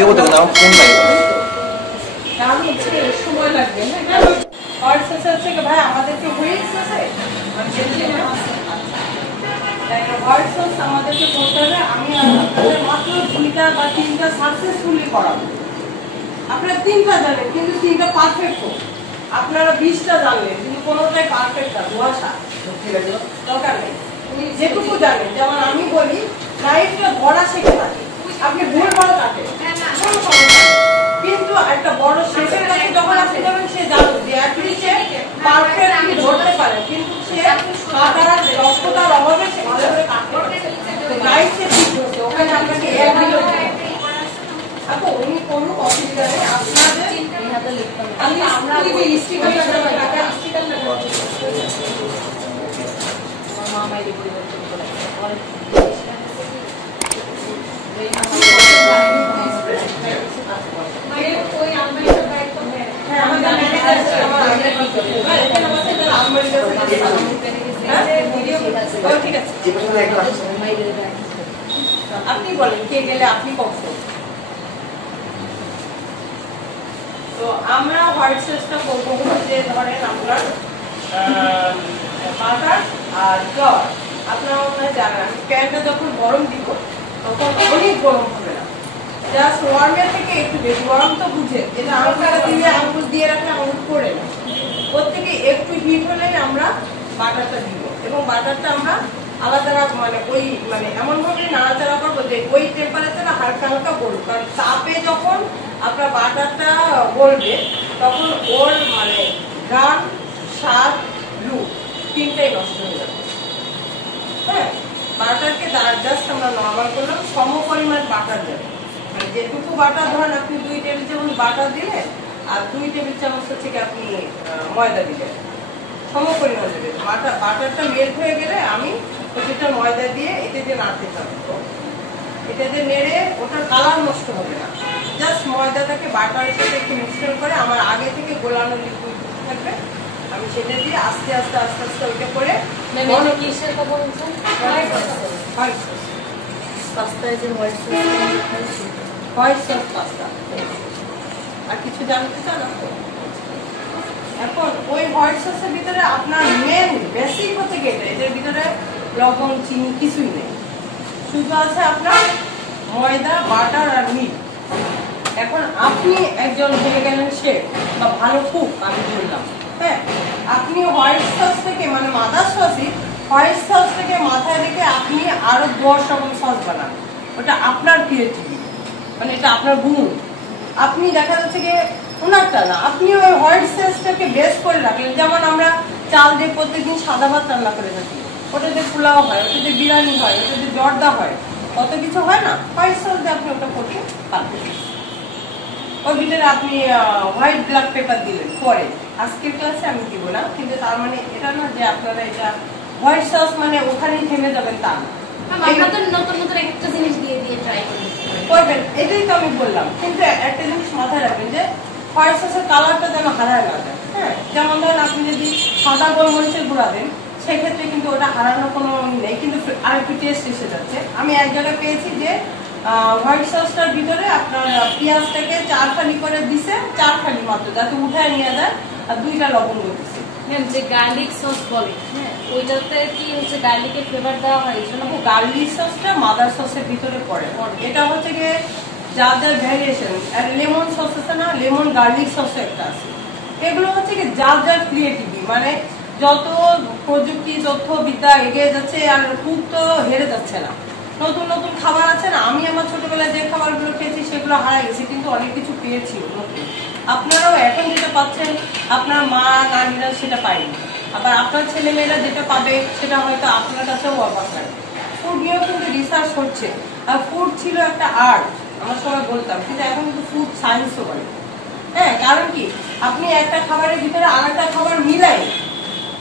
দেবো তো আমার ফোন লাগে দাম হচ্ছে সময় লাগবে না হট সস হচ্ছে কি ভাই আমাদেরকে হুইলস আছে হট সস আমাদেরকে বলতে হবে আমি আপনাদের মাত্র 2টা বা 3টা সাকসেসফুলি করাবো আপনারা 3টা জানেন কিন্তু 3টা পারফেক্ট হোক আপনারা 20টা জানলেন কিন্তু কোনোটাই পারফেক্ট না ধোয়াশা দরকার নেই যেটুকু জানেন যেমন আমি বলি লাইফটা ভরা শেখে থাকে আপনি ভুল ভাল কাটে কিন্তু একটা বড় শেফের কাছে যখন আপনি যাবেন সে জানো যে অ্যাটলিস্ট পারফেক্টলি ধরতে পারে কিন্তু সে সাধারণ দক্ষতার অভাবে সে ভালো করে কাটতে পারে লাইফ সে ঠিক হচ্ছে ওখানে আপনাকে এক মিনিট আপু উনি কোনো অসুবিধা নেই আপনাদের আমরা স্টিকার লাগাবো টাকা স্টিকার লাগাবো মামাই পরিবর্তন করে আপনি বলেন কে গেলে আপনি কখন তো আমরা হোয়াইট সসটা করবো যে ধরেন আপনার বাটার আর ফ্লাওয়ার আপনারা ওখানে জানেন আমি প্যানটা যখন গরম দিব তখন অনেক গরম হবে না জাস্ট ওয়ার্মের থেকে একটু বেশি গরম তো বুঝে যেটা আঙুলটা দিয়ে আঙুল দিয়ে রাখলে আঙুল পড়ে না ওর থেকে একটু হিট হলেই আমরা বাটারটা দিব এবং বাটারটা আমরা আলাদা মানে এমন ভাবে নাড়াচাড়া করবো যে ওই টেম্পারেচারে হালকা হালকা গলুক কারণ চাপে যখন আপনার বাটারটা গলবে তখন ওর মানে গান স্বাদ লুক তিনটাই নষ্ট হয়ে যাবে হ্যাঁ বাটারকে জাস্ট আমরা নর্মাল করলাম সম পরিমাণ বাটার যাবে মানে যেটুকু বাটার ধরেন আপনি 2 টেবিল চামচ বাটার দিলেন আর 2 টেবিল চামচ হচ্ছে কি আপনি ময়দা দিলেন সম পরিমাণ দেবেন বাটারটা মেল্ট হয়ে গেলে আমি কিছুটা ময়দা দিয়ে এটা দিয়ে নাড়তে থাকবো এটা দিয়ে নেড়ে ওটার কালার নষ্ট হবে না জাস্ট ময়দাটাকে বাটারের সাথে একটু মিশ্রণ করে আমার আগে থেকে গোলানো লিকুইড থাকবে আমি সেটা দিয়ে আস্তে আস্তে আস্তে আস্তে ওইটা করে কিসের কথা বলছেন পাস্তায় যে হোয়াইট সস পাস্তা আর কিছু জানতে চান এখন ওই হোয়াইট সসের ভিতরে আপনার মেন বেসিক হচ্ছে গেটে এটার ভিতরে লবণ চিনি কিছুই নেই শুধু আছে আপনার ময়দা বাটার আর মিট এখন আপনি একজন হয়ে গেলেন শেফ বা ভালো কুক আমি বললাম হ্যাঁ আপনি হোয়াইট সস থেকে মানে মাদার সসই হোয়াইট সস থেকে মাথায় রেখে আপনি আরো 10 রকম সস বানান ওটা আপনার ক্রিয়েটিভিটি মানে এটা আপনার গুণ আপনি দেখা যাচ্ছে যে ওনারটা না আপনি ওই হোয়াইট সসটাকে বেস করে রাখলেন যেমন আমরা চাল দিয়ে প্রত্যেকদিন সাদা ভাত রান্না করে থাকি ওটা দিয়ে পোলাও হয় ওটা দিয়ে বিরিয়ানি হয় ওটা দিয়ে জর্দা হয় কত কিছু হয় না হোয়াইট সস দিয়ে আপনি ওটা করতে পারবেন ওর ভিতরে আপনি হোয়াইট ব্ল্যাক পেপার দিলেন পরে আজকের ক্লাসে আমি দিব না কিন্তু তার মানে এটা না যে আপনারা এটা হোয়াইট সস মানে ওখানেই থেমে যাবেন তা না আমরা তো নতুন নতুন একটা জিনিস দিয়ে দিয়ে ট্রাই করবেন এটাই তো আমি বললাম কিন্তু একটা জিনিস মাথায় রাখবেন যে হোয়াইট সসের কালারটা যেন হারায় না যায় হ্যাঁ যেমন ধরেন আপনি যদি সাদা গোলমরিচের গুঁড়া দেন সেক্ষেত্রে কিন্তু ওটা হারানোর কোনো নেই কিন্তু আরেকটু টেস্ট এসে যাচ্ছে আমি এক জায়গায় পেয়েছি যে হোয়াইট সসটার ভিতরে আপনার পেঁয়াজটাকে 4 ফালি করে দিছে 4 ফালি মাত্র যাতে উঠায় নিয়ে যায় আর 2টা লবঙ্গ দিচ্ছে ম্যাম যে গার্লিক সস বলে হ্যাঁ ওইটাতে কি হচ্ছে গার্লিকের ফ্লেভার দেওয়া হয় এজন্য গার্লিক সসটা মাদার সসের ভিতরে পড়ে এটা হচ্ছে গিয়ে যার ভ্যারিয়েশন আর লেমন সস আছে না লেমন গার্লিক সস একটা আছে এগুলো হচ্ছে কি যার ক্রিয়েটিভিটি মানে যত প্রযুক্তি তথ্যবিদ্যা এগিয়ে যাচ্ছে আর খুব তো হেরে যাচ্ছে না নতুন নতুন খাবার আছে না আমি আমার ছোটবেলায় যে খাবারগুলো খেয়েছি সেগুলো হারাই গেছি কিন্তু অনেক কিছু পেয়েছি নতুন আপনারাও এখন যেটা পাচ্ছেন আপনার মা নানিরা সেটা পায়নি আবার আপনার ছেলে মেয়েরা যেটা পাবে সেটা হয়তো আপনার কাছেও অবাক লাগবে ফুড নিয়েও কিন্তু রিসার্চ হচ্ছে আর ফুড ছিল একটা আর্ট আমার সবাই বলতাম কিন্তু এখন কিন্তু ফুড সায়েন্সও বলে হ্যাঁ কারণ কি আপনি একটা খাবারের ভিতরে আরেকটা খাবার মিলাই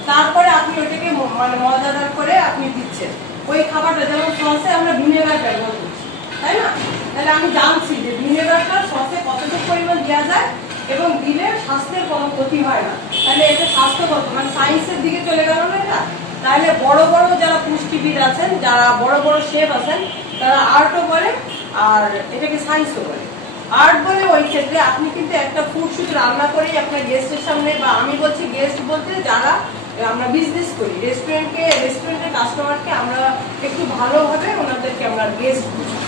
তারপরে আপনি ওইটাকে মানে মজাদার করে আপনি দিচ্ছেন ওই খাবারটা যেমন সসে আমরা ভিনেগার ব্যবহার করছি তাই না তাহলে আমি জানছি যে ভিনেগারটা সসে কতটুকু পরিমাণ দেওয়া যায় এবং দিলে স্বাস্থ্যের কোনো ক্ষতি হয় না তাহলে এটা স্বাস্থ্যগত মানে সায়েন্সের দিকে চলে গেল না এটা তাহলে বড় বড় যারা পুষ্টিবিদ আছেন যারা বড় বড় শেফ আছেন তারা আর্টও বলে আর এটাকে সায়েন্সও বলে আর্ট বলে ওই ক্ষেত্রে আপনি কিন্তু একটা ফুড শুধু রান্না করেই আপনার গেস্টের সামনে, বা আমি বলছি গেস্ট বলতে যারা আমরা বিজনেস করি, রেস্টুরেন্টের কাস্টমারকে আমরা একটু ভালোভাবে ওনাদেরকে আমরা গেস্ট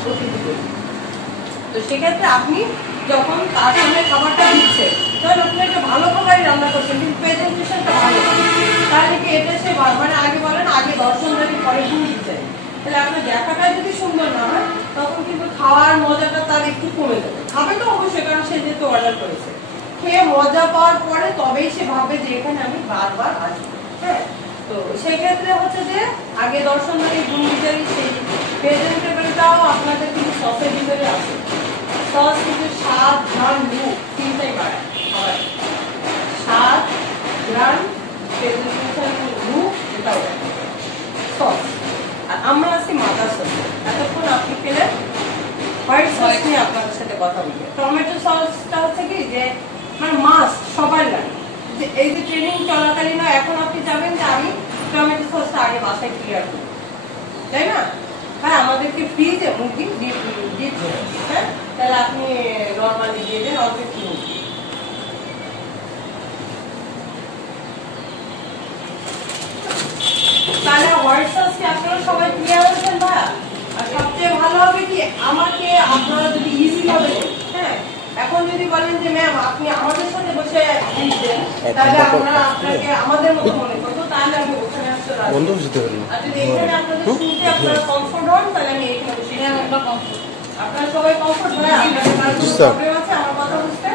অতিথি করি। তো সেক্ষেত্রে আপনি যখন তার সামনে খাবারটা দিচ্ছেন তখন আপনি একটা ভালো খাবারই রান্না করছেন, কিন্তু প্রেজেন্টেশনটা ভালো, তাহলে কি এটা সে মানে আগে বলেন আগে দর্শনদারি পরে গুণ দিতে, তাহলে আপনার দেখাটা যদি সুন্দর না হয় তখন কিন্তু খাওয়ার মজাটা তার একটু কমে যাবে। খাবে তো অবশ্যই, কারণ সে যেহেতু অর্ডার করেছে, খেয়ে মজা পাওয়ার পরে তবেই সে ভাববে যে এখানে আমি বারবার আসবো। হ্যাঁ, তো সেক্ষেত্রে হচ্ছে যে আগে দর্শনদারি গুণ বিচারি সেই প্রেজেন্টেবলটাও আপনাদের কিন্তু সসের ভিতরে আছে। সস কিন্তু স্বাদ, ঘ্রাণ, রূপ তিনটাই বাড়ায় খাবার। স্বাদ, ঘ্রাণ, প্রেজেন্টেশন, রূপ, এটাও সস। আর আমরা আছি মাদার সস। এতক্ষণ আপনি পেলেন হোয়াইট সস নিয়ে আপনাদের সাথে কথা বলবো। টমেটো সসটা হচ্ছে কি যে মানে মাস্ট সবার লাগে, যে এই যে ট্রেনিং চলাকালীন এখন আপনি যাবেন যে আমি টমেটো সসটা আগে বাসায় ক্লিয়ার করি, তাই না? হ্যাঁ, আমাদেরকে ফ্রিজে মুরগি দিচ্ছে, হ্যাঁ, তাহলে আপনি নর্মালি দিয়ে দেন অল্প একটু মুরগি। তাহলে হোয়াইট সস কি আপনারা সবাই ক্লিয়ার হয়েছেন ভাইয়া? আর সবচেয়ে ভালো হবে কি আমাকে আপনারা যদি ইজি হবে, হ্যাঁ, এখন যদি বলেন যে ম্যাম আপনি আমাদের সাথে বসে দিচ্ছেন, তাহলে আমরা আপনাকে আমাদের মতো মনে করবো, তাহলে আমি ওখানে আসতে রাজি। আর যদি এখানে আপনাদের শুনতে আপনারা কমফোর্ট হন, তাহলে আমি এখানে বসে আপনারা সবাই কমফোর্ট হয়ে প্রবলেম আছে আমার কথা বুঝতে?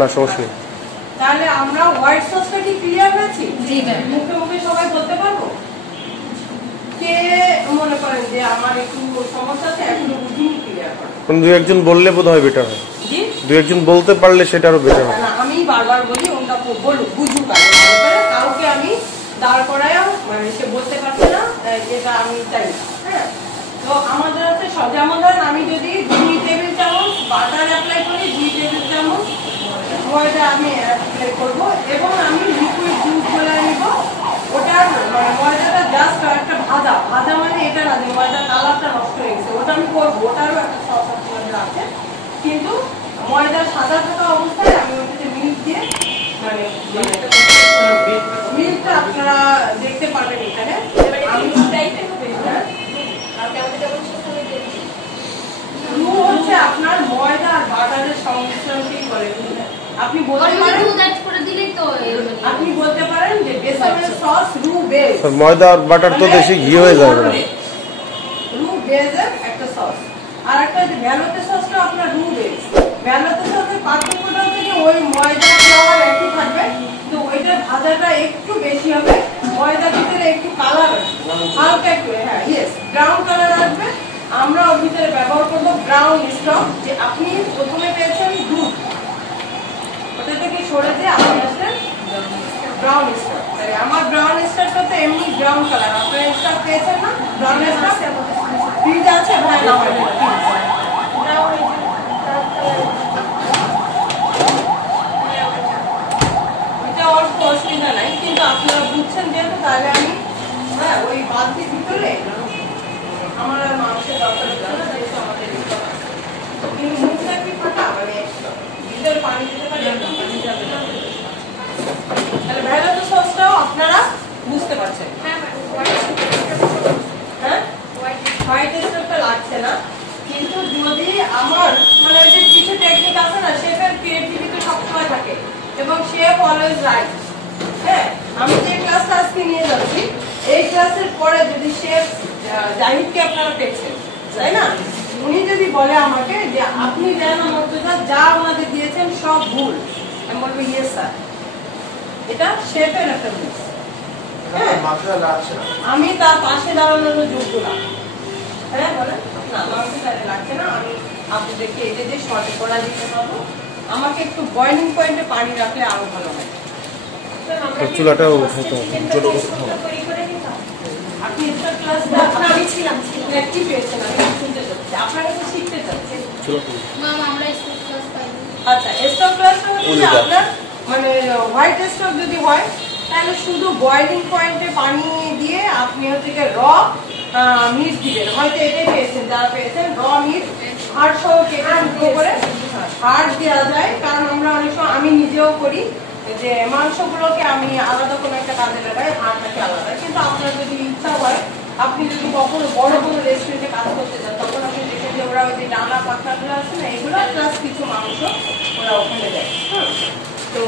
না, সমস্যা নেই। তাহলে আমরা হোয়াইট সসটা কি ক্লিয়ার হয়েছি? জি ম্যাম। মুখে মুখে সবাই বলতে পারবো? কে মনে করেন যে আমার একটু সমস্যা আছে এখনো বুঝিনি, ক্লিয়ার করেন। কোন দুই একজন বললে বোধহয় বেটার হয়। জি, দুই একজন বলতে পারলে সেটা আরো বেটার হয়। না আমি বারবার বলি ওটা বলুক, বুঝুক, আর কাউকে আমি দাঁড় করায় মানে সে বলতে পারছে না যেটা আমি চাই না। হ্যাঁ, তো আমাদের আছে যেমন ধরেন আমি যদি 2 টেবিল চামচ বাটার অ্যাপ্লাই করি, 2 টেবিল চামচ ময়দা আমি অ্যাপ্লাই করবো, এবং আমি লিকুইড দুধ বলে নিব। ওটার মানে ময়দাটা জাস্ট একটা ভাজা মানে এটা না যে ময়দার কালারটা নষ্ট হয়ে গেছে, ওটা আমি করবো, ওটারও একটা সস আপনাদের আছে। কিন্তু ময়দা সাদা থাকা অবস্থায় আমি ওটাতে মিল্ক দিয়ে মানে মিল্কটা আপনারা দেখতে পারবেন এখানে। হচ্ছে আপনার ময়দা আর বাটারের সংমিশ্রণকেই বলে। আপনি বলতে পারেন যে বেসমের সস রু বেস, ময়দা আর বাটার তো বেশি ঘি হয়ে যাবে না, রু বেসের একটা সস। আর একটা যে ভ্যালোতে সসটা আপনার রু বেস। ভ্যালোতে সসের পার্থক্যটা হচ্ছে যে ওই ময়দা ফ্লাওয়ার একই থাকবে, কিন্তু ওইটার ভাজাটা একটু বেশি হবে, ময়দার ভিতরে একটু কালার আসবে, হালকা একটু, হ্যাঁ ইয়েস, ব্রাউন কালার আসবে। আমরা ওর ভিতরে ব্যবহার করবো ব্রাউন স্টক। যে আপনি প্রথমে পেয়েছেন দুধ, ওটা থেকে সরে দিয়ে আপনি আসলেন ব্রাউন স্টক। আমার ব্রাউন স্টকটা তো এমনি ব্রাউন কালার, আপনার স্টক পেয়েছেন না ব্রাউন স্টক? ফ্রিজ আছে ভাই? এটা অল্প অসুবিধা নাই, কিন্তু আপনারা বুঝছেন যেহেতু, তাহলে আমি হ্যাঁ ওই বালতির ভিতরে আমার আর মানুষের দরকার হচ্ছে না, যেহেতু আমাদের স্টক আছে। কিন্তু মুখটা কি ফাটা, মানে ভিতরে পানি দিতে পারি, একদম পানি যাবে না। তাহলে ভ্যালোতে সসটাও আপনারা বুঝতে পারছেন। হ্যাঁ, হোয়াইট স্টকটা লাগছে না, কিন্তু যদি আমার মানে ওই যে কিছু টেকনিক আছে না, শেফের ক্রিয়েটিভিটি সবসময় থাকে এবং শেফ অলওয়েজ রাইট। হ্যাঁ, আমি যে ক্লাসটা আজকে নিয়ে যাচ্ছি, এই ক্লাসের পরে যদি শেফ জাহিদকে আপনারা পেয়েছেন, তাই না, উনি যদি বলে আমাকে যে আপনি যেন মর্যাদা যা আমাদের দিয়েছেন সব ভুল, আমি বলবো ইয়েস স্যার, এটা শেফের একটা ভুল। হ্যাঁ, আমি তার পাশে দাঁড়ানোর যোগ্য না। হ্যাঁ বলেন না, আমাকে তাহলে লাগছে না, আমি আপনাদেরকে এই যে শর্টে করা দিতে পারবো। আমাকে একটু বয়লিং পয়েন্টে পানি রাখলে আরো ভালো হয়। চুলাটাও আপনি একটা ক্লাস আমি ছিলাম কি পেয়েছেন, আমি শুনতে চাচ্ছি, আপনারা তো শিখতে চাচ্ছেন। আচ্ছা, স্টক ক্লাসটা হচ্ছে আপনার মানে হোয়াইট স্টক যদি হয় তাহলে শুধু বয়লিং পয়েন্টে পানি দিয়ে আপনি হচ্ছে র মিট দিবেন, হয়তো এটাই পেয়েছেন, যারা পেয়েছেন র মিট হাড় সহ কেটে টুকরো করে হাড় দেওয়া যায়। কারণ আমরা অনেক সময়, আমি নিজেও করি যে মাংসগুলোকে আমি আলাদা কোনো একটা কাজে লাগাই, হাড়টাকে আলাদা। কিন্তু আপনার যদি ইচ্ছা হয়, আপনি যদি কখনো বড় কোনো রেস্টুরেন্টে কাজ করতে চান, তখন আপনি দেখেন যে ওরা ওই যে ডানা পাতাগুলো আছে না, এগুলো প্লাস কিছু মাংস ওরা ওখানে দেয়। তো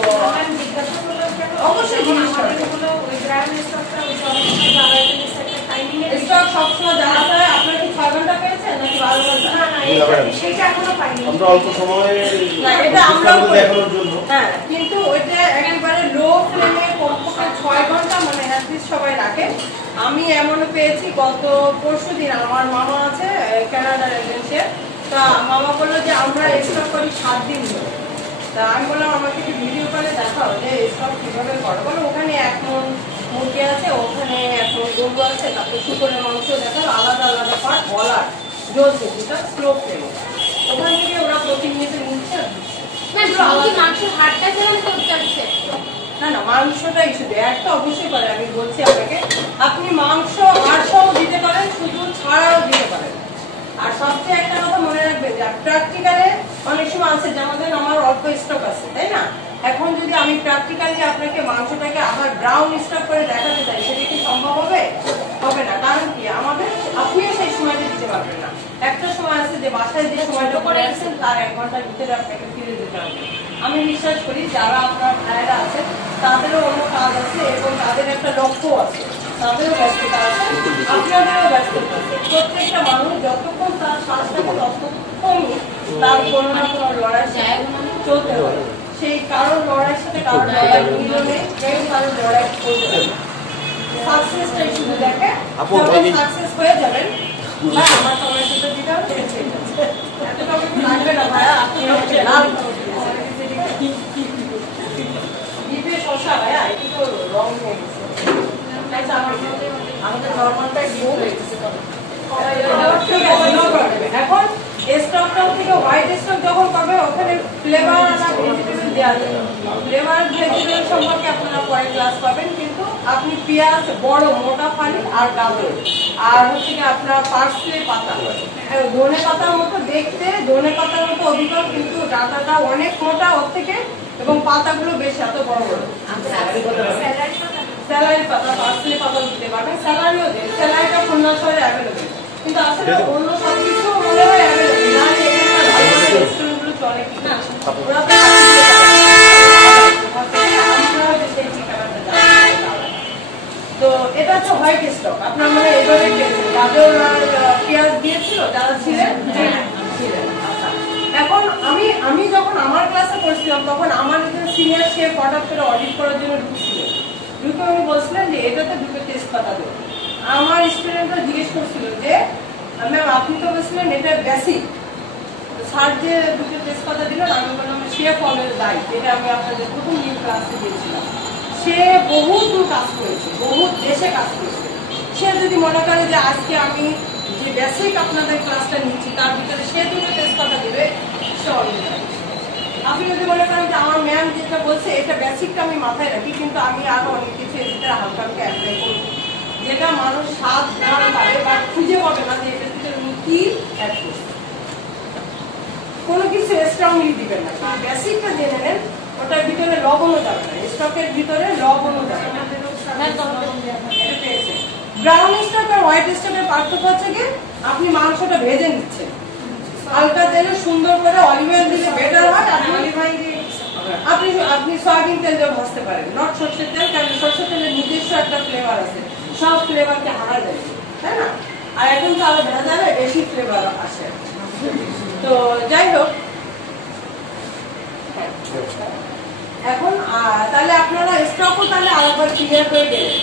অবশ্যই স্টক সবসময় জানা যায়। আপনার কি 6 ঘন্টা পেয়েছেন নাকি 12 ঘন্টা? আমরা অল্প সময়ে এটা আমরা দেখানোর জন্য। হ্যাঁ, কিন্তু ওইটা একেবারে লো ফ্লেমে কমপক্ষে 6 ঘন্টা মানে অ্যাটলিস্ট সবাই রাখে। আমি এমনও পেয়েছি, গত পরশুদিন আমার মামা আছে কানাডার এজেন্সি, তা মামা বললো যে আমরা স্টক করি 7 দিন ধরে। তা আমি বললাম আমাকে একটু ভিডিও করে দেখাও যে স্টক কিভাবে করো। বলো ওখানে 1 মণ মুরগি আছে, ওখানে 1 মণ গরু আছে, তারপরে শুকরের মাংস দেখাও, আলাদা আলাদা পার্ট বলার জ্বলছে, যেটা স্লো ফ্লেমে। ওখান থেকে ওরা প্রতিনিয়ত নিচ্ছে। না না, মাংসটাই শুধু একটা অবশ্যই করে। আমি বলছি আপনাকে, আপনি মাংস হাড়সহ দিতে পারেন, শুধু ছাড়াও দিতে পারেন। আর সবচেয়ে একটা কথা মনে রাখবেন যে প্র্যাকটিক্যালে অনেক সময় আছে, যেমন আমার অল্প স্টক আছে, তাই না? এখন যদি আমি প্র্যাকটিক্যালি আপনাকে মাংসটাকে আবার ব্রাউন স্টক করে দেখাতে চাই, সেটা কি সম্ভব হবে? হবে না। কারণ কি, আমাদের আপনিও সেই সময়টা দিতে পারবেন না। একটা সময় আছে যে বাসায় যে সময়টা করে আসছেন তার 1 ঘন্টার ভিতরে আপনাকে ফিরে দিতে হবে। আমি বিশ্বাস করি যারা আপনার ভাইয়েরা আছে তাদেরও অন্য কাজ আছে এবং তাদের একটা লক্ষ্য আছে, তাদেরও ব্যস্ততা আছে, আপনাদেরও ব্যস্ততা আছে। প্রত্যেকটা মানুষ যতক্ষণ তার শ্বাস থাকে ততক্ষণই তার কোনো না কোনো লড়াই চলতে হবে। সেই কারোর লড়াইয়ের সাথে কারোর লড়াই মিলনে কেউ কারোর লড়াই করতে হবে। সাকসেসটাই শুধু দেখে, সাকসেস হয়ে যাবেন। ভাই আমার টমেটোটা দিতে হবে, এত টমেটো লাগবে না ভাইয়া, আপনি লাল দ্বীপে শশা ভাইয়া, এটি তো রং হয়ে গেছে। আমাদের নর্মালটাই গোল হয়ে গেছে। ঠিক আছে, নো প্রবলেম। এখন স্টকটাও থেকে হোয়াইট স্টক যখন পাবে, ওখানে ফ্লেভার আর ভেজিটেবল দেওয়া যায়। ফ্লেভার ভেজিটেবল সম্পর্কে আপনারা পরে ক্লাস পাবেন। কিন্তু আপনি পেঁয়াজ বড় মোটা ফালি আর গাজর আর হচ্ছে কি আপনার পার্সলে পাতা, ধনে পাতার মতো দেখতে, ধনে পাতার মতো অবিকল, কিন্তু ডাটাটা অনেক মোটা ওর থেকে এবং পাতাগুলো বেশ এত বড় বড়। স্যালারি পাতা, পার্সলে পাতা দিতে পারবেন, স্যালারিও দেন। স্যালারিটা খুলনা শহরে অ্যাভেলেবেল, কিন্তু আসলে অন্য সবকিছু মনে হয় অ্যাভেলেবেল না। এখানকার ভালো ভালো রেস্টুরেন্টগুলো চলে কি না, ওরা তো তো এটা হচ্ছে হোয়াইট স্টক। আপনার মানে এবারে গাজর আর পেঁয়াজ দিয়েছিল যারা ছিলেন। এখন আমি যখন আমার ক্লাসে পড়ছিলাম, তখন আমার একজন সিনিয়র শেফ হঠাৎ করে অডিট করার জন্য ঢুকছিলেন। ঢুকে উনি বলছিলেন যে এটাতে 2টো তেজপাতা দেবো। আমার স্টুডেন্টরা জিজ্ঞেস করছিল যে ম্যাম আপনি তো বলছিলেন এটা বেসিক, স্যার যে 2টো তেজপাতা দিলেন। আমি বললাম শেফ অলওয়েজ রাইট, এটা আমি আপনাদের প্রথম নিউ ক্লাসে দিয়েছিলাম। সে বহু দূর কাজ করেছে, বহু দেশে কাজ করেছে। সে যদি মনে করে যে আজকে আমি যে বেসিক আপনাদের ক্লাসটা নিচ্ছি তার ভিতরে সে 2টো তেজপাতা দেবে, সে অলওয়েজ রাইট। আপনি যদি মনে করেন যে আমার ম্যাম যেটা বলছে এটা বেসিকটা আমি মাথায় রাখি, কিন্তু আমি আরো অনেক কিছু এর ভিতরে হালকা হালকা অ্যাপ্লাই করবো, যেটা মানুষ স্বাদ ধারণ পাবে বা খুঁজে পাবে না যে এটার ভিতরে উনি কি অ্যাড করছে। কোনো কিছু স্ট্রংলি দিবেন না, বেসিকটা জেনে নেন। ওটার ভিতরে লবণও যাবে না, স্টকের ভিতরে লবণও যাবে না। ব্রাউন স্টক আর হোয়াইট স্টকের পার্থক্য হচ্ছে কি, আপনি মাংসটা ভেজে নিচ্ছেন হালকা তেলে, সুন্দর করে অলিভ অয়েল দিলে বেটার হয়। আপনি সয়াবিন তেল দিয়ে ভাজতে পারেন, নট সরষের তেল, কারণ সরষের তেলের নিজস্ব একটা ফ্লেভার আছে, সব ফ্লেভারকে হারা যায়, তাই না? আর এখন তো আরো ভেজালে বেশি ফ্লেভার আসে। তো যাই হোক, এখন তাহলে আপনারা স্টকও তাহলে আরেকবার ক্লিয়ার করে গেলেন।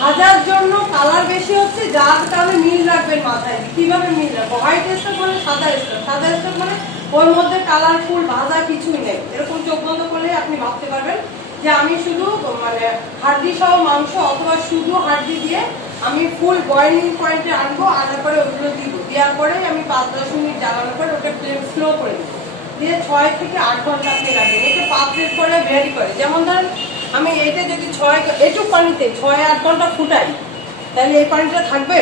ভাজার জন্য কালার বেশি হচ্ছে, যার কারণে মিল রাখবেন মাথায়। কিভাবে মিল রাখবো? হোয়াইট স্টক মানে সাদা স্টক, সাদা স্টক মানে ওর মধ্যে কালারফুল ভাজা কিছুই নেই। এরকম চোখ বন্ধ করলে আপনি ভাবতে পারবেন যে আমি শুধু মানে হাড্ডি সহ মাংস অথবা শুধু হাড্ডি দিয়ে আমি ফুল বয়েলিং পয়েন্টে আনবো, আনার পরে ওগুলো দিব, দেওয়ার পরে আমি 5-10 মিনিট জ্বালানোর পরে ওটা ফ্লেম স্লো করে দেবো, দিয়ে 6 থেকে 8 ঘন্টা আপনি রাখবেন। এটা পাত্রের পরে ভ্যারি করে। যেমন ধরেন আমি এইটা যদি এইটুক পানিতে 6-8 ঘন্টা ফুটাই, তাহলে এই পানিটা থাকবে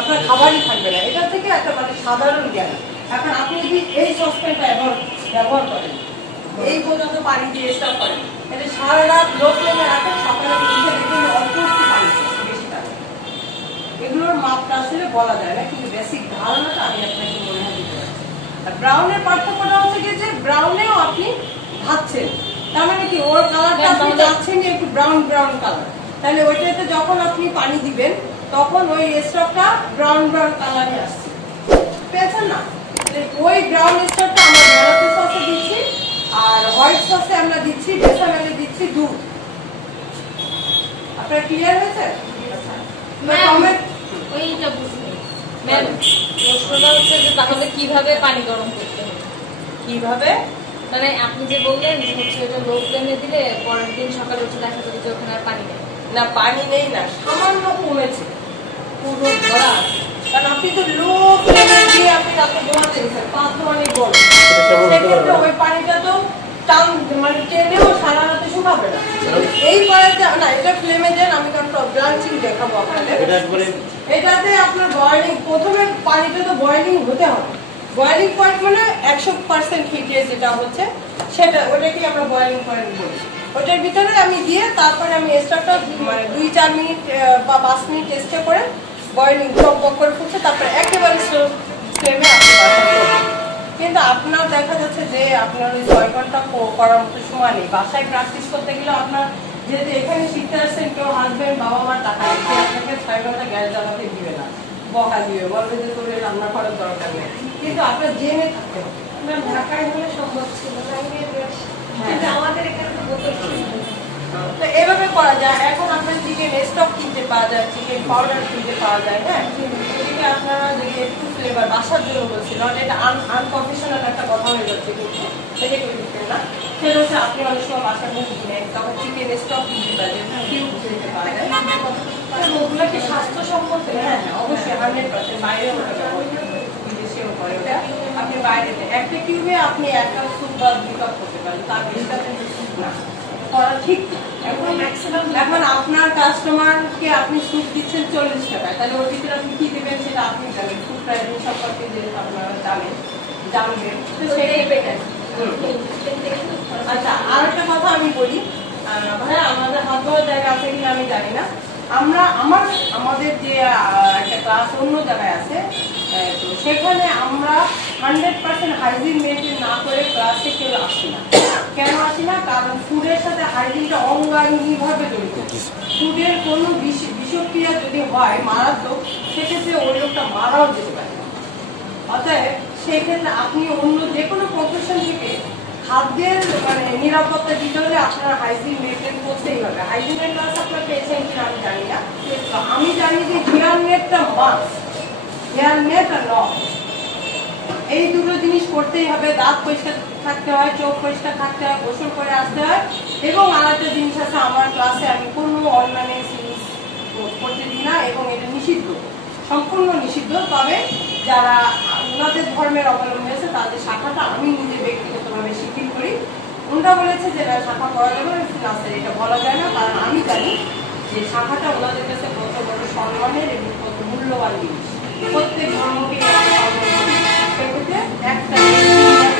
আপনার খাবারই থাকবে না। এটা থেকে একটা মানে সাধারণ জ্ঞান। এখন আপনি যদি এই সসপ্যানটা ব্যবহার করেন, এই পর্যন্ত পানি দিয়ে স্টাফ করেন, এটা সারা রাত লো ফ্লেমে রাখেন, সকালে উঠে দেখবেন অল্প একটু পানি বেশি থাকে। এগুলোর মাপটা আসলে বলা যায় না, কিন্তু বেসিক ধারণাটা আমি আপনাকে মনে হয় দিতে পারছি। আর ব্রাউনের পার্থক্যটা হচ্ছে কি যে ব্রাউনেও আপনি ভাজছেন, তার মানে কি ওর কালারটা আপনি চাচ্ছেন যে একটু ব্রাউন ব্রাউন কালার, তাহলে ওইটাতে যখন আপনি পানি দিবেন তখন ওই স্টকটা ব্রাউন ব্রাউন কালারে আসছে, পেয়েছেন না? ওই ব্রাউন স্টকটা আমরা মেলাতে সসে দিচ্ছি, আর হোয়াইট সসে আমরা দিচ্ছি, বেসামেলে দিচ্ছি দুধ। আপনার ক্লিয়ার হয়েছে? ওইটা বুঝতে ম্যাম, প্রশ্নটা হচ্ছে যে তাহলে কিভাবে পানি গরম করতে হবে? কিভাবে? মানে আপনি যে বললেন যে হচ্ছে এটা লো ফ্লেমে দিলে পরের দিন সকালে উঠে দেখা যাবে যে ওখানে আর পানি নেই। না, পানি নেই না, সামান্য কমেছে, পুরো ভরা আছে। কারণ আপনি তো লো ফ্লেমে দিয়ে আপনি রাতে ঘুমাতে দিচ্ছেন, পাঁচ অনেক বড়, সেক্ষেত্রে ওই পানিটা তো টান মানে টেনেও সারা রাতে শুকাবে না। এই পানিটা না, এটা ফ্লেমে দেন, আমি কারণ ব্লাঞ্চিং দেখাবো আপনাদের। এটাতে আপনার বয়েলিং, প্রথমে পানিটা তো বয়েলিং হতে হবে। বয়েলিং পয়েন্ট মানে 100% হিটে যেটা হচ্ছে সেটা, ওটাকে আমরা বয়েলিং পয়েন্ট বলি। ওটার ভিতরে আমি দিয়ে তারপরে আমি স্টারটা মানে 2-4 মিনিট বা 5 মিনিট চেষ্টা করে বয়েলিং বক করে ফুটছে, তারপরে একেবারে স্লো ফ্লেমে আপনি বাসায় করবেন। কিন্তু আপনার দেখা যাচ্ছে যে আপনার ওই 6 ঘন্টা করার মতো সময় নেই। বাসায় প্র্যাকটিস করতে গেলে আপনার যেহেতু এখানে শিখতে আসছেন, কেউ হাসবেন, বাবা মার টাকা সে আপনাকে 6 ঘন্টা গ্যাস জ্বালাতে দিবে না, বকা দিবে, বলবে যে তোর রান্না করার দরকার নেই। কিন্তু আপনার জেনে থাকতে হবে। ঢাকায় হলে সম্ভব ছিল না, কিন্তু আমাদের এখানে তো বোতল ছিল। তো এভাবে করা যায়। এখন আপনার চিকেন স্টক কিনতে পাওয়া যায়, চিকেন পাউডার কিনতে পাওয়া যায়। হ্যাঁ, এদিকে আপনারা যদি একটু ফ্লেভার বাসার জন্য বলছি, নট এটা আনপ্রফেশনাল একটা কথা হয়ে যাচ্ছে, কিন্তু এটা কেউ দিচ্ছেন না। সেটা হচ্ছে আপনি অনেক সময় বাসার মধ্যে কিনেন, তখন চিকেন স্টক কিনতে পাওয়া যায়, কিউ কিনতে পাওয়া যায়। ওগুলো কি স্বাস্থ্যসম্মত? হ্যাঁ হ্যাঁ, অবশ্যই 100%। বাইরেও ওটা ব্যবহার করে, বিদেশেও করে ওটা। আপনি বাইরেতে একটা কিউবে আপনি 1 কাপ স্যুপ বা 2 কাপ করতে পারেন, তার বেশি স্যুপ না করা ঠিক না। এখন আপনার কাস্টমারকে আপনি স্যুপ দিচ্ছেন 40 টাকায়, তাহলে ওর ভিতরে আপনি কি দেবেন সেটা আপনি জানেন, ফুড প্রাইসিং সম্পর্কে যে আপনারা জানবেন, তো সেটাই বেটার। আচ্ছা, আর একটা কথা আমি বলি, ভাইয়া আমাদের হাত ধরার জায়গা আছে কিনা আমি জানি না। আমাদের যে একটা ক্লাস অন্য জায়গায় আছে, তো সেখানে আমরা 100% হাইজিন মেনটেন না করে ক্লাসে কেউ আসি না। কেন আসি না? কারণ ফুডের সাথে হাইজিনটা অঙ্গাঙ্গিভাবে জড়িত। ফুডের কোনো বিষক্রিয়া যদি হয় মারাত্মক, সেক্ষেত্রে ওই লোকটা মারাও যেতে পারে। অতএব সেক্ষেত্রে আপনি অন্য যে কোনো প্রফেশন থেকে খাদ্যের মানে নিরাপত্তা দিতে হলে আপনার হাইজিন মেনটেন করতেই হবে। হাইজিনের ক্লাস আপনার পেয়েছেন কিনা আমি জানি না, তো আমি জানি যে হেয়ার নেটটা মাস্ট, হেয়ার নেট আর নখ, এই দুটো জিনিস করতেই হবে। দাঁত পরিষ্কার থাকতে হয়, চোখ পরিষ্কার থাকতে হয়, গোসল করে আসতে হয়। এবং আরেকটা জিনিস আছে, আমার ক্লাসে আমি কোনো অনলাইনে জিনিস করতে দিই না, এবং এটা নিষিদ্ধ, সম্পূর্ণ নিষিদ্ধ। তবে যারা ওনাদের ধর্মের অবলম্বী আছে তাদের শাখাটা আমি নিজে ব্যক্তিগতভাবে শিথিল করি। ওনারা বলেছে যে শাখা করা যাবে না, এটা বলা যায় না, কারণ আমি জানি যে শাখাটা ওনাদের কাছে কত বড় সম্মানের এবং কত মূল্যবান জিনিস। প্রত্যেক ধর্মকে সেক্ষেত্রে একটা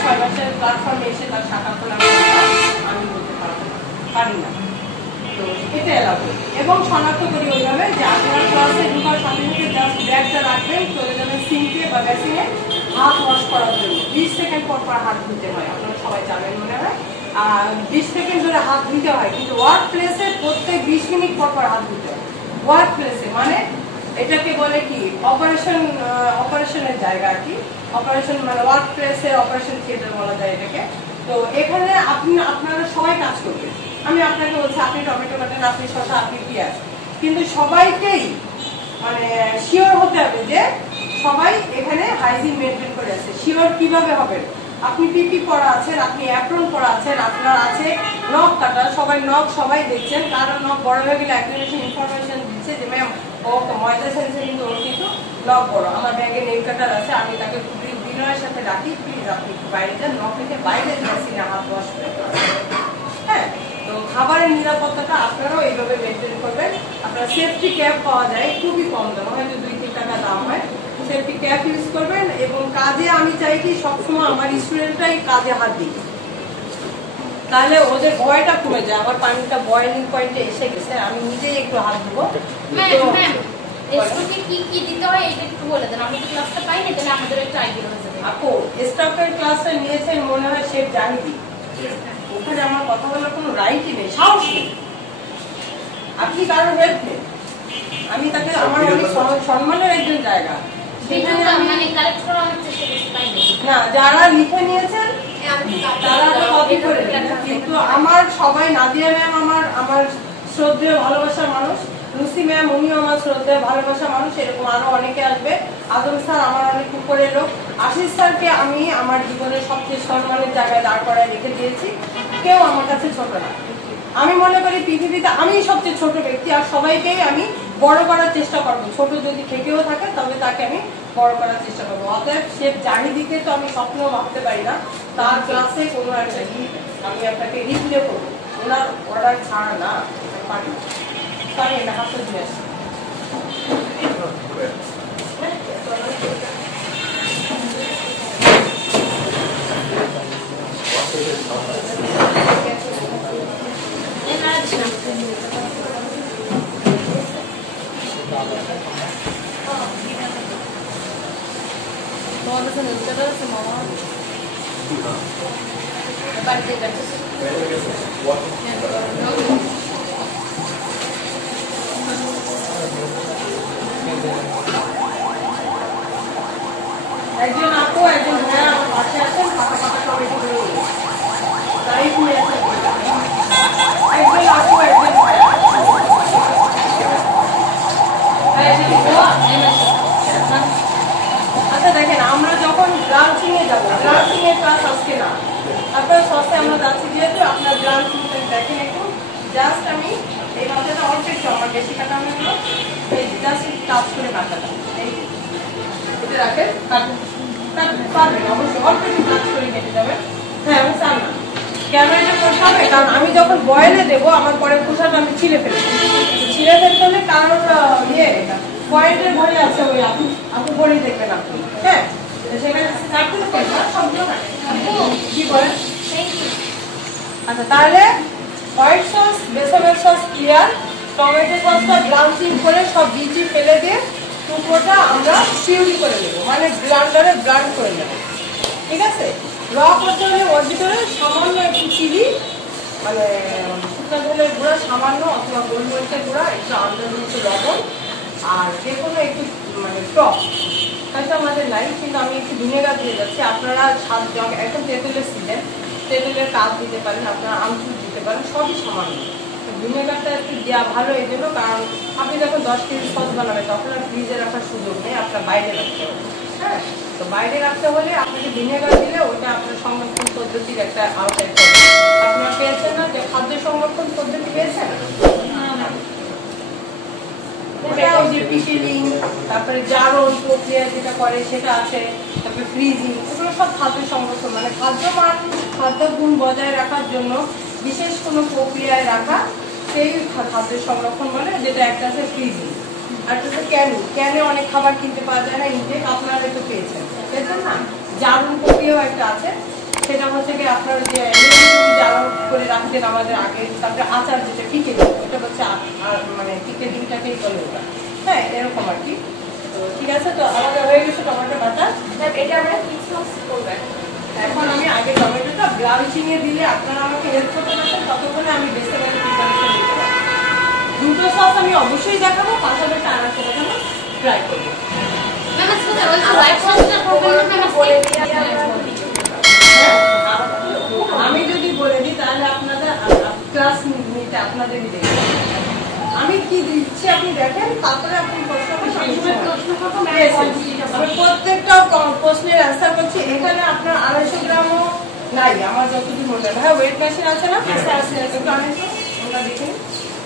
6 মাসের প্ল্যাটফর্মে এসে তার শাখা খোলা আমি বলতে পারি না। তো এটা এলাও করি এবং শনাক্ত করি ওইভাবে যে আপনার ক্লাসে ঢোকার সাথে সাথে জাস্ট ব্যাগটা রাখবেন, চলে যাবেন সিঙ্কে বা বেসিনে হাত ওয়াশ করার জন্য। 20 সেকেন্ড পর পর হাত ধুতে হয়, আপনারা সবাই জানেন মনে হয়। 20 সেকেন্ড ধরে হাত ধুতে হয়, কিন্তু ওয়ার্ক প্লেসে প্রত্যেক 20 মিনিট পর পর হাত ধুতে হয়। ওয়ার্ক প্লেসে মানে এটাকে বলে কি অপারেশনের জায়গা আর কি। অপারেশন মানে ওয়ার্ক প্লেসে অপারেশন থিয়েটার বলা যায় এটাকে। তো এখানে আপনারা সবাই কাজ করবেন। আমি আপনাকে বলছি আপনি টমেটো কাটেন, আপনি শসা, আপনি পেঁয়াজ, কিন্তু সবাইকেই মানে শিওর হতে হবে যে সবাই এখানে হাইজিন মেনটেন করে আছে। শিওর কিভাবে হবেন? আপনি পিপি পরা আছেন, আপনি অ্যাপ্রন পরা আছেন, আপনার আছে নখ কাটা, সবাই নখ সবাই দেখছেন, কারণ নখ বড় হয়ে গেলে একজন ইনফরমেশন দিচ্ছে যে ম্যাম ও ময়দা সেন্সে কিন্তু ওর কিন্তু নখ বড়। আমার ব্যাগে নেল কাটার আছে, আমি তাকে বিনয়ের সাথে ডাকি, প্লিজ আপনি বাইরে যান, নখ থেকে বাইরে যাচ্ছি না, হাত ওয়াশ করে। হ্যাঁ, তো এবং খাবারের নিরাপত্তাটা আপনারাও এইভাবে মেনটেন করবেন। আপনার সেফটি ক্যাপ পাওয়া যায় খুবই কম দাম, হয়তো 2-3 টাকা দাম হয়। সেফটি ক্যাপ ইউজ করবেন এবং কাজে আমি চাই কি সবসময় আমার স্টুডেন্টরাই কাজে হাত দিই, তাহলে ওদের ভয়টা কমে যায়। আমার পানিটা বয়েলিং পয়েন্টে এসে গেছে, আমি নিজেই একটু হাত দেবো। কি কি দিতে হয় এটা একটু বলে দেন, আমি তো ক্লাসটা পাই না, তাহলে আমাদের একটা আইডিয়া হয়ে যাবে। আপু স্টকের ক্লাসটা নিয়েছেন মনে হয় শেফ জাহিদি, ওখানে আমার কথা বলার কোনো রাইটই নেই, সাহস নেই। আপনি কারোর হেল্প নেই, আমি তাকে আমার অনেক সম্মানের একজন জায়গা, মানে কালেক্ট করার চেষ্টা করছি, পাই না যারা লিখে নিয়েছেন তারা তো কপি করে নেন, কিন্তু আমার সবাই নাদিয়া ম্যাম আমার শ্রদ্ধেয় ভালোবাসার মানুষ, লুসি ম্যাম উনিও আমার শ্রদ্ধেয় ভালোবাসার মানুষ, এরকম আরো অনেকে আসবে। আদম স্যার আমার অনেক উপরের লোক, আশিস স্যারকে আমি আমার জীবনের সবচেয়ে সম্মানের জায়গায় দাঁড় করায় রেখে দিয়েছি, কেউ আমার কাছে ছোট না। আমি মনে করি পৃথিবীতে আমি সবচেয়ে ছোট ব্যক্তি, আর সবাইকেই আমি বড় করার চেষ্টা করবো, ছোট যদি থেকেও থাকে তবে তাকে আমি বড় করার চেষ্টা করবো। অতএব শেফ জাহিদিকে তো আমি স্বপ্নেও ভাবতে পারি না তার ক্লাসে কোনো একটা আমি আপনাকে রিপ্লে করবো, ওনার অর্ডার ছাড়া না পারি না। আমি এটা হাতে দিয়ে আসি। তোমার কাছে নিউজপেপার আছে মামা? বাড়িতে গেছে একজন আপু একজন ভাইয়া আমার পাশে আছেন, পাতা পাতা সব রেডি করে লাইফ নিয়ে আছেন, একজন আপু একজন ভাইয়া। আচ্ছা দেখেন, আমরা যখন ব্রাঞ্চিং এ যাবো, ব্রাঞ্চিং এর ক্লাস আজকে না, আপনার সস্তায় আমরা যাচ্ছি যেহেতু আপনার ব্রাঞ্চিং দেখেন একটু, জাস্ট আমি এই কাঁচাটা অল্প একটু, আমার বেশি কাটা হবে না, এই জাস্ট টাচ করে কাটাটা এটা রাখেন, পারবেন অবশ্যই অল্প একটু টাচ করে কেটে যাবেন। হ্যাঁ আমি চান না ক্যামেরাটা করতে হবে, কারণ আমি যখন বয়েলে দেবো আমার পরে খোসাটা আমি ছিঁড়ে ফেলবো, ছিঁড়ে ফেলতে হলে কারণ এটা পয়েন্টের ভরে আছে, ওই আপু বলেই দেখবেন আপনি। হ্যাঁ সেখানে কাটতে তো পারবেন না, সবগুলো কি বলেন? আচ্ছা তাহলে white sauce, bechamel sauce clear, tomato সসটা ব্লাঞ্চিং করে সব বিচি ফেলে দিয়ে টুকরোটা আমরা পিউরি করে নেবো, মানে ব্লান্ডারে ব্লান্ড করে নেবো, ঠিক আছে? র করতে হলে ওর ভিতরে সামান্য একটু চিলি, মানে শুকনো ঝোলের গুঁড়া সামান্য, অথবা গোলমরিচের গুঁড়া, একটু আন্দাজ লবণ, আর যে কোনো একটু মানে টক, হয়তো আমাদের নাই কিন্তু আমি একটু ভিনেগার দিয়ে যাচ্ছি। আপনারা স্বাদ এখন তেঁতুলের সিজন, তেঁতুলের কাজ দিতে পারেন, আপনারা আমচুর দিতে পারেন, সবই সামান্য। ভিনেগারটা একটু দেওয়া ভালো এই জন্য, কারণ আপনি যখন 10 কেজি সস বানাবেন তখন আর ফ্রিজে রাখার সুযোগ নেই, আপনার বাইরে রাখতে হবে। হ্যাঁ, তো বাইরে রাখতে হলে আপনাকে ভিনেগার দিলে ওইটা আপনার সংরক্ষণ পদ্ধতির একটা আওতায় পড়বে। আপনারা পেয়েছেন না যে খাদ্য সংরক্ষণ পদ্ধতি পেয়েছেন? ওই যে পিকেলিং, তারপরে জারণ প্রক্রিয়া যেটা করে সেটা আছে, তারপরে ফ্রিজিং, এগুলো সব খাদ্য সংরক্ষণ, মানে খাদ্য মান, খাদ্য গুণ বজায় রাখার জন্য বিশেষ কোনো প্রক্রিয়ায় রাখা, সেই খাদ্য সংরক্ষণ বলে, যেটা একটা আছে ফ্রিজিং, আর একটা হচ্ছে ক্যানু। ক্যানে অনেক খাবার কিনতে পাওয়া যায় না, ইনটেক আপনারা তো পেয়েছেন না? জারণ প্রক্রিয়াও একটা আছে, সেটা হচ্ছে কি আপনারা যে জারণ করে রাখতেন আমাদের আগে, তারপরে আচার যেটা পিকেলিং, ওটা হচ্ছে মানে পিকেলিংটাকেই বলে ওটা। হ্যাঁ এরকম আর কি। তো ঠিক আছে, তো আমাদের হয়ে গেছে টমেটো বাটা, এটা আমরা মিক্স করবেন। এখন আমি আগে টমেটোটা ব্লাঞ্চিং এ দিলে আপনারা আমাকে হেল্প করতে পারছেন, ততক্ষণে আমি বেসমেল প্রিপারেশন দিতে পারবো। দুটো সস আমি অবশ্যই দেখাবো, পাশাপাশি আর একটা দেখাবো, ট্রাই করবো। আমি যদি বলে দিই তাহলে আপনাদের ক্লাস নিতে আপনাদেরই দেখবেন আমি কি দিচ্ছি, আপনি দেখেন, তারপরে আপনি প্রত্যেকটা প্রশ্নের অ্যান্সার করছি। এখানে আপনার 250 গ্রামও নাই আমার যতটুকু মনে হয়। হ্যাঁ ওয়েট মেশিন আছে না? আছে। ওটা দেখুন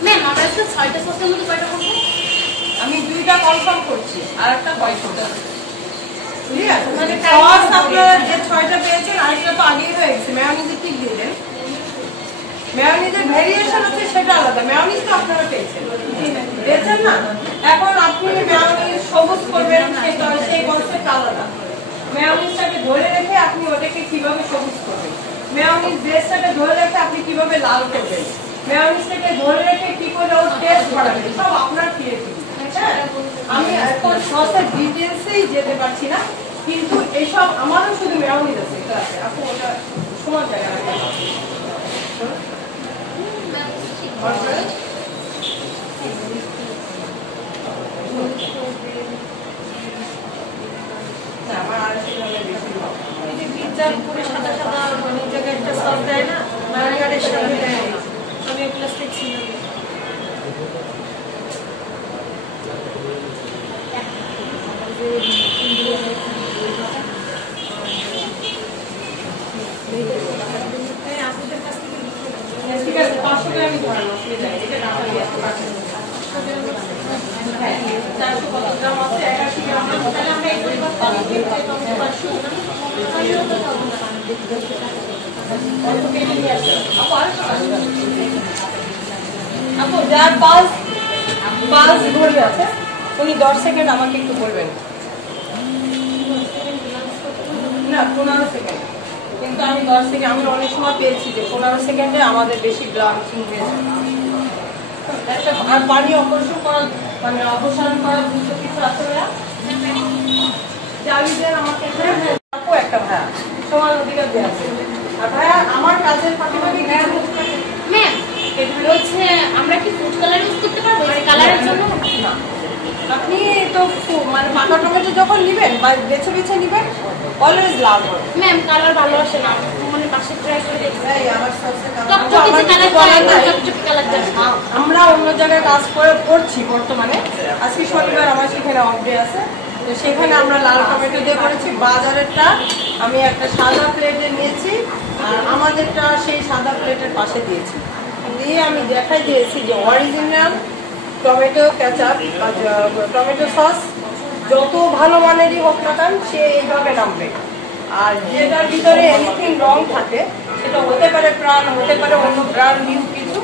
ম্যাম, আমরা আজকে 6টা সসের মধ্যে কয়টা করব? আমি 2টা কনফার্ম করছি, আর একটা কয়টা ক্লিয়ার, মানে সস আপনারা যে 6টা পেয়েছেন, আরেকটা তো আগেই হয়ে গেছে, মেয়োনিজ ঠিক দিয়ে দেন। মেয়োনিজের ভেরিয়েশন আছে সেটা আলাদা। মেয়োনিজ তো আপনারা পেয়েছেন না? এখন আপনি মেয়োনিজ সবুজ করবেন সেটা সেই কনসেপ্ট আলাদা। মেয়োনিজটাকে ধরে রেখে আপনি ওটাকে কিভাবে সবুজ করবেন, মেয়োনিজ বেসটাকে ধরে রেখে আপনি কিভাবে লাল করবেন, মেয়োনিজটাকে ধরে রেখে কি করে ওর টেস্ট বাড়াবেন, সব আপনার ক্রিয়েটিভিটি। আমি এখন সসের ডিটেলসেই যেতে পারছি না, কিন্তু এসব আমারও শুধু মেয়োনিজ আছে, এটা আছে। আপনি ওটা সমান জায়গায় রাখবেন। আমার আর সেভাবে বেশি এই যে পিৎজার উপরে সাদা সাদা অনেক জায়গায় একটা সস দেয় না, বার্গারের সাথে দেয়, আমি এগুলো দেখছি না। আপনাদের কাছ থেকে ঠিক আছে, 500 গ্রামই ধরেন, অসুবিধা নেই। এটা টাকা দিয়ে আসতে পারছেন। হ্যাঁ, 400 কত গ্রাম আছে? 81 গ্রাম। তাহলে আমরা এই পরিমাণ পানি দিয়ে টমেটো 500 গ্রাম, আমিও তো খাবো না। অল্প কেটে নিয়ে আসবেন। আপু আরেকটা আসবেন। আপু যার পালস ঘড়ি আছে উনি 10 সেকেন্ড আমাকে একটু বলবেন। না, 15 সেকেন্ড। কিন্তু আমি 10 সেকেন্ড, আমি অনেক সময় পেয়েছি যে 15 সেকেন্ডে আমাদের বেশি ব্লাঞ্চিং হয়ে যায়। আর পানি অপসারণ করার দুটো কিছু আছে ভাইয়া? চাবি দেন আমাকে। আপু একটা ভাইয়া সমান অধিকার দেওয়া আছে। আর ভাইয়া আমার কাজের পাশাপাশি ম্যাম এগুলো হচ্ছে আমরা কি ফুড কালার ইউজ করতে পারবো মানে কালারের জন্য? না, আপনি তো মানে পাকা টমেটো যখন নিবেন বা বেছে বেছে নিবেন অলওয়েজ লাল হবে। ম্যাম কালার ভালো আসে না, মানে পাশে ট্রাই করে দেখি। আমার সবচেয়ে কালার আমরা অন্য জায়গায় কাজ করছি বর্তমানে। আজকে শনিবার আমার সেখানে অফ ডে আছে, তো সেখানে আমরা লাল টমেটো দিয়ে করেছি। বাজারেরটা আমি একটা সাদা প্লেটে নিয়েছি আর আমাদেরটা সেই সাদা প্লেটের পাশে দিয়েছি, দিয়ে আমি দেখাই দিয়েছি যে অরিজিনাল টমেটো কেচাপ বা টমেটো সস যত ভালো মানেরই হোক না কেন সে এইভাবে নামবে। আর যেটার ভিতরে এনিথিং রং থাকে সেটা হতে পারে প্রাণ, হতে পারে অন্য ব্র্যান্ড নিউ কিছু,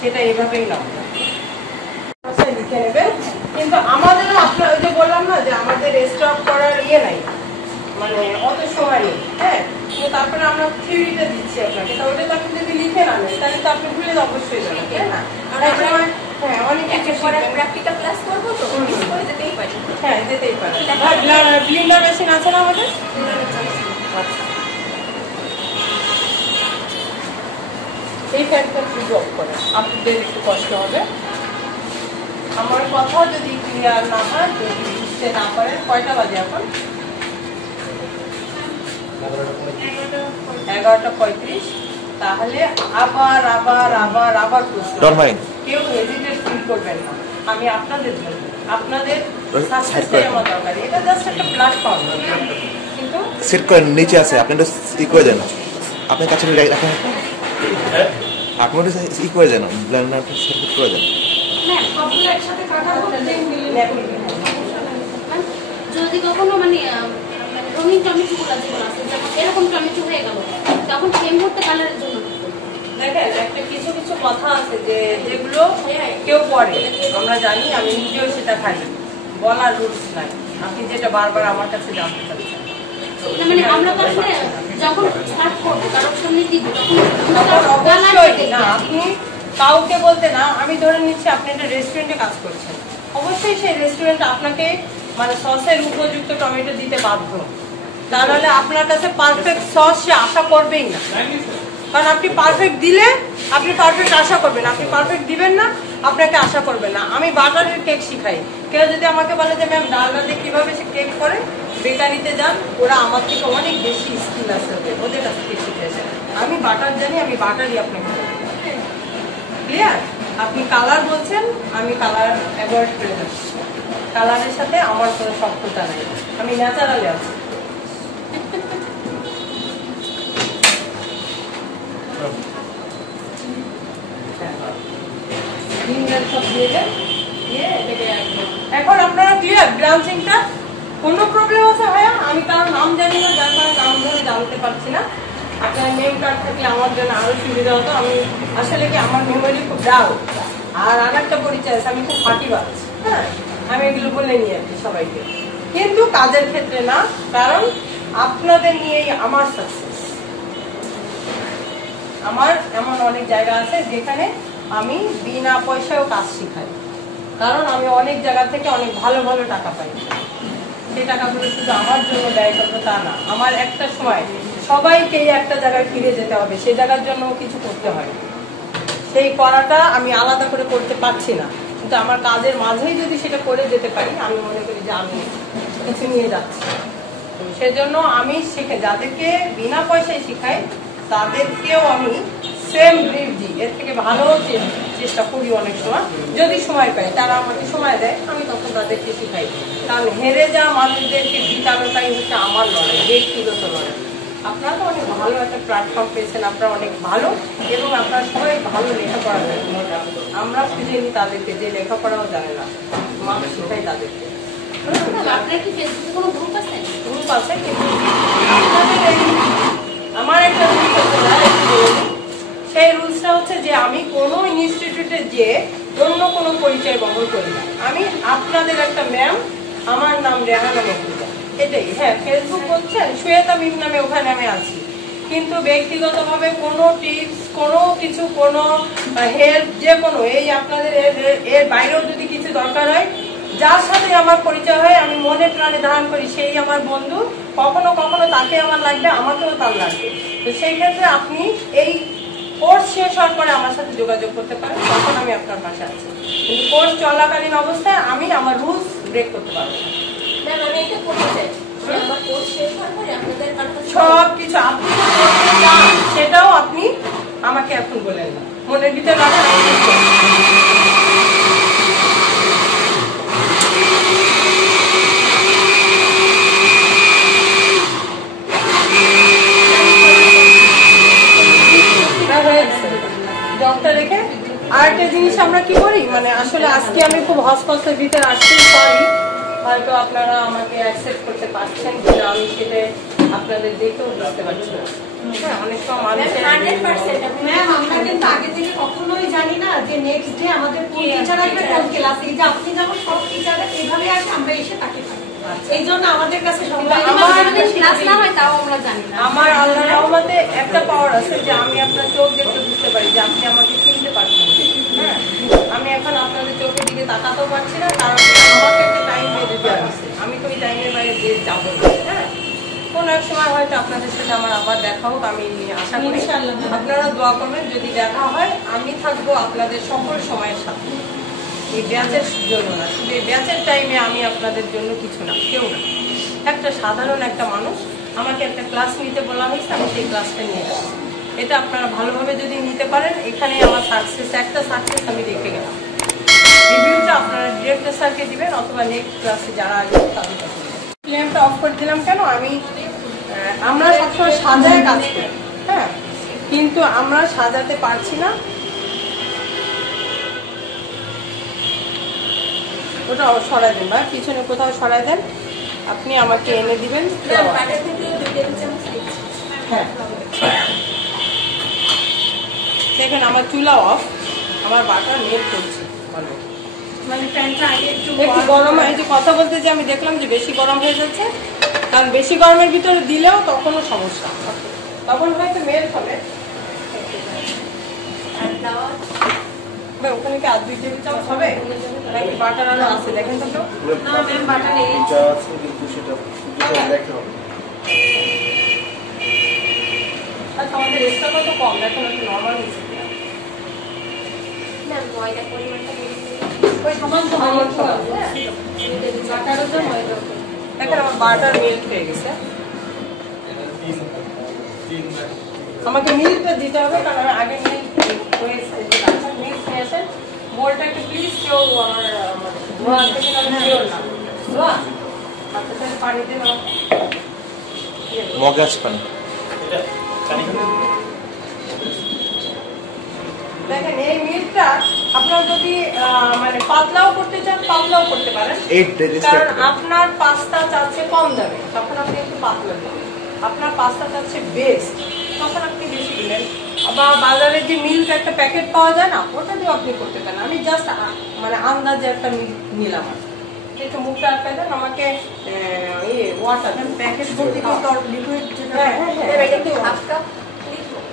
সেটা এইভাবেই নামবে। লিখে নেবেন। কিন্তু আমাদেরও আপনার ওই যে বললাম না যে আমাদের স্টক করার ইয়ে নাই, মানে অত সময় নেই। হ্যাঁ, কিন্তু তারপরে আমরা থিওরিটা দিচ্ছি আপনাকে, তা ওটা তো আপনি যদি লিখে না নেন তাহলে তো আপনি ভুলে অবশ্যই যাবেন, তাই না? হ্যাঁ, অনেক কিছু প্র্যাকটিক্যাল ক্লাস করবো তো মিস করে যেতেই পারি। হ্যাঁ, যেতেই পারে। ব্লিন্ডার মেশিন আছে না আমাদের? আচ্ছা, এই ফ্যানটা একটু জব করে আপনাদের একটু কষ্ট হবে। আমার কথা যদি ক্লিয়ার না হয়, যদি বুঝতে না পারেন, কয়টা বাজে এখন? 11:35। তাহলে আবার আবার আবার আবার প্রশ্ন। কেউ হেজিটেট ফিল করবেন না, আমি আপনাদের জন্য, আপনাদের সাকসেসের আমার দরকার। এটা জাস্ট একটা প্ল্যাটফর্ম, কিন্তু সেট করেন নিচে আছে, আপনি একটু ই করে দেন, আপনার কাছে রাখেন, আপনি একটু ই করে দেন, ব্লেন্ডার সেট করে দেন। ম্যাম সবগুলো একসাথে কাটাবো, যদি কখনো মানে রঙিন টমেটোগুলো যেগুলো আছে যেমন এরকম টমেটো হয়ে গেল তখন সেই মুহূর্তে কালারের জন্য দেখেন একটা কিছু কিছু কথা আছে যে যেগুলো কেউ পড়ে, আমরা জানি, আমি নিজেও সেটা খাই, বলার রুলস নাই। আপনি যেটা বারবার আমার কাছে জানতে চাচ্ছেন, না মানে আমরা তো আসলে যখন সার্ভ করবো কারোর সামনে দিব তখন অবশ্যই না, আপনি কাউকে বলতে না। আমি ধরে নিচ্ছি আপনি একটা রেস্টুরেন্টে কাজ করছেন, অবশ্যই সেই রেস্টুরেন্ট আপনাকে মানে সসের উপযুক্ত টমেটো দিতে বাধ্য, তা নাহলে আপনার কাছে পারফেক্ট সস সে আশা করবেই না। কারণ আপনি পারফেক্ট দিলে আপনি পারফেক্ট আশা করবেন, আপনি পারফেক্ট দিবেন না আপনাকে আশা করবেন না। আমি বাটারের কেক শিখাই, কেউ যদি আমাকে বলে যে ম্যাম ডালনা দিয়ে কীভাবে সে কেক করে, বেকারিতে যান, ওরা আমার থেকে অনেক বেশি স্কিল আছে, ওদের কাছ থেকে শিখেছে। আমি বাটার জানি, আমি বাটারই আপনাকে ক্লিয়ার। আপনি কালার বলছেন, আমি কালার অ্যাভয়েড করে যাচ্ছি, কালারের সাথে আমার কোনো শক্ততা নেই, আমি ন্যাচারালি আছি। এখন আপনারা ক্লিয়ার ব্রাঞ্চিংটা? কোনো প্রবলেম আছে ভাইয়া? আমি কারোর নাম জানি না, যার কারণে নাম ধরে জানতে পারছি না। আপনার নেম কার্ড থাকলে আমার জন্য আরো সুবিধা হতো। আমি আসলে কি আমার মেমোরি খুব ডাল, আর আরেকটা পরিচয় আছে আমি খুব ফাঁকিবাজ। হ্যাঁ, আমি এগুলো বলে নিই আর কি সবাইকে, কিন্তু কাজের ক্ষেত্রে না, কারণ আপনাদের নিয়েই আমার সাকসেস। আমার এমন অনেক জায়গা আছে যেখানে আমি বিনা পয়সায়ও কাজ শিখাই, কারণ আমি অনেক জায়গা থেকে অনেক ভালো ভালো টাকা পাই। সেই টাকাগুলো শুধু আমার জন্য ব্যয় করবো তা না, আমার একটা সময় সবাইকেই একটা জায়গায় ফিরে যেতে হবে, সেই জায়গার জন্য কিছু করতে হয়। সেই করাটা আমি আলাদা করে করতে পারছি না, কিন্তু আমার কাজের মাঝেই যদি সেটা করে যেতে পারি, আমি মনে করি যে আমি কিছু নিয়ে যাচ্ছি। সেজন্য আমি শিখে যাদেরকে বিনা পয়সায় শিখাই, তাদেরকেও আমি সেম ব্রিফজি এর থেকে ভালো চেষ্টা করি অনেক সময়, যদি সময় পাই। তারা আমাকে সময় দেয়, আমি তখন তাদেরকে শিখাই। কারণ হেরে যাওয়া মানুষদেরকে জিতানোটাই হচ্ছে আমার লড়াই, ব্যক্তিগত লড়াই। আপনারা তো অনেক ভালো একটা প্ল্যাটফর্ম পেয়েছেন, আপনারা অনেক ভালো, এবং আপনারা সবাই ভালো লেখাপড়া জানেন। আমরা খুঁজে নিই তাদেরকে যে লেখাপড়াও জানে না, মানুষ শিখাই তাদেরকে। আপনার কি ফেসবুকে কোনো গ্রুপ আছে? গ্রুপ আছে, কিন্তু আপনাদের এই আমার একটা রুলস আছে, সেই রুলসটা হচ্ছে যে আমি কোনো ইনস্টিটিউটে যে অন্য কোনো পরিচয় বহন করি না। আমি আপনাদের একটা ম্যাম, আমার নাম রেহানা মহবুবা, এটাই। হ্যাঁ, ফেসবুক বলছেন শ্বেতা মিম নামে, ওখানে আমি আছি, কিন্তু ব্যক্তিগতভাবে কোনো টিপস, কোনো কিছু, কোনো হেল্প, যে কোনো এই আপনাদের এর বাইরেও যদি কিছু দরকার হয়, যার সাথে আমার পরিচয় হয়, আমি মনে প্রাণে ধারণ করি সেই আমার বন্ধু। কখনো কখনো তাকে আমার লাগবে, আমাকেও তার লাগবে। তো সেই ক্ষেত্রে আপনি এই কোর্স শেষ হওয়ার পরে আমার সাথে যোগাযোগ করতে পারেন, তখন আমি আপনার পাশে আছি। কিন্তু কোর্স চলাকালীন অবস্থায় আমি আমার রুলস ব্রেক করতে পারবো না। আমি এটা করতে চাই, আমার কোর্স শেষ হওয়ার পরে আপনাদের সব কিছু আপনি চান সেটাও আপনি আমাকে এখন বলেন না, মনের ভিতরে রাখেন। ডক্টর রেখে আরেকটা জিনিস আমরা কি করি, মানে আসলে আজকে আমি খুব হসপিটালের ভিতরে আসছি, সরি, হয়তো আপনারা আমাকে অ্যাকসেপ্ট করতে পারছেন কিনা আমি সেটা আপনাদের দেখেও বুঝতে পারছি না। হ্যাঁ, অনেক সময় মানুষের ম্যাম আমরা কিন্তু আগে থেকে কখনোই জানি না যে নেক্সট ডে আমাদের কোন টিচার আসবে কোন ক্লাসে। এই যে আপনি যেমন সব টিচারের এইভাবে আসে, আমরা এসে তাকে পাই, এই জন্য আমাদের কাছে ক্লাস না হয় তাও আমরা জানি না। আমার আল্লাহর রহমতে একটা পাওয়ার আছে যে আমি আপনার চোখ দেখতে বুঝতে পারি যে আপনি আমাকে চিনতে পারছেন। হ্যাঁ, আমি এখন আপনাদের চোখের দিকে তাকাতেও পারছি না, কারণ আমাকে একটা টাইম বেঁধে দেওয়া হচ্ছে, আমি তো ওই টাইমের বাইরে যে যাবো। হ্যাঁ, কোনো এক সময় হয়তো আপনাদের সাথে আমার আবার দেখা হোক, আমি আশা করি। আপনারা দোয়া করবেন, যদি দেখা হয় আমি থাকবো আপনাদের সকল সময়ের সাথে। এই ব্যাচের জন্য না, শুধু এই ব্যাচের টাইমে আমি আপনাদের জন্য কিছু না, কেউ না, একটা সাধারণ একটা মানুষ। আমাকে একটা ক্লাস নিতে বলা হয়েছে, আমি সেই ক্লাসটা নিয়ে যাবো। এটা আপনারা ভালোভাবে যদি নিতে পারেন, এখানে আমার সাকসেস, একটা সাকসেস আমি রেখে গেলাম। রিভিউটা আপনারা ডিরেক্টর স্যারকে দিবেন, অথবা নেক্সট ক্লাসে যারা আসবেন তাদের কাছে। ফ্লেমটা অফ করে দিলাম কেন, আমরা সবসময় সাজায় কাজ করি, হ্যাঁ, কিন্তু আমরা সাজাতে পারছি না। ওটা সরাই দেন বা পিছনে কোথাও সরাই দেন, আপনি আমাকে এনে দিবেন। হ্যাঁ, দেখেন আমার চুলা অফ, আমার বাটার নেট করছে, মানে প্যান্টটা আগে একটু গরম। এই যে কথা বলতে যে আমি দেখলাম যে বেশি গরম হয়ে যাচ্ছে, কারণ বেশি গরমের ভিতরে দিলেও তখনও সমস্যা, তখন হয়তো মেল্ট হবে। ওখানে কি আর 2 টেবিল চামচ হবে নাকি বাটার আরো আছে? দেখেন তো। না ম্যাম বাটার নেই, আছে কিন্তু সেটা দেখতে হবে। আচ্ছা, আমাদের রেটটা কত কম, দেখুন একটু নর্মাল হয়েছে। না ময়দা পরিমাণটা ওই সমান সমান বাটারও তো ময়দা। দেখেন আমার বাটার মেল্ট হয়ে গেছে। আমাকে মিল্কটা দিতে হবে, কারণ আমি আগে মিল্ক হয়েছে। মিল্ক নিয়েছেন, বোলটা একটু প্লিজ কেউ আমার ধোয়া থেকে শিওর না ধোয়া। আচ্ছা, তাহলে পানিতে মগে আছে পানি। দেখেন এই মিল্কটা আপনারা যদি মানে পাতলাও করতে চান, পাতলাও করতে পারেন, কারণ আপনার পাস্তা চাচ্ছে কম দামে, তখন আপনি একটু পাতলা দেবেন। আপনার পাস্তা চাচ্ছে বেস্ট, তখন আপনি বেশি দিলেন। বা বাজারে যে মিল্ক একটা প্যাকেট পাওয়া যায় না, ওটা দিয়ে আপনি করতে পারেন। আমি জাস্ট মানে আন্দাজে একটা মিল্ক নিলাম আর কি। একটু মুখটা আটকে দেন, আমাকে ওয়াটার প্যাকেট ভর্তি কিন্তু লিকুইড যেটা, এটা কি হাফ কাপ?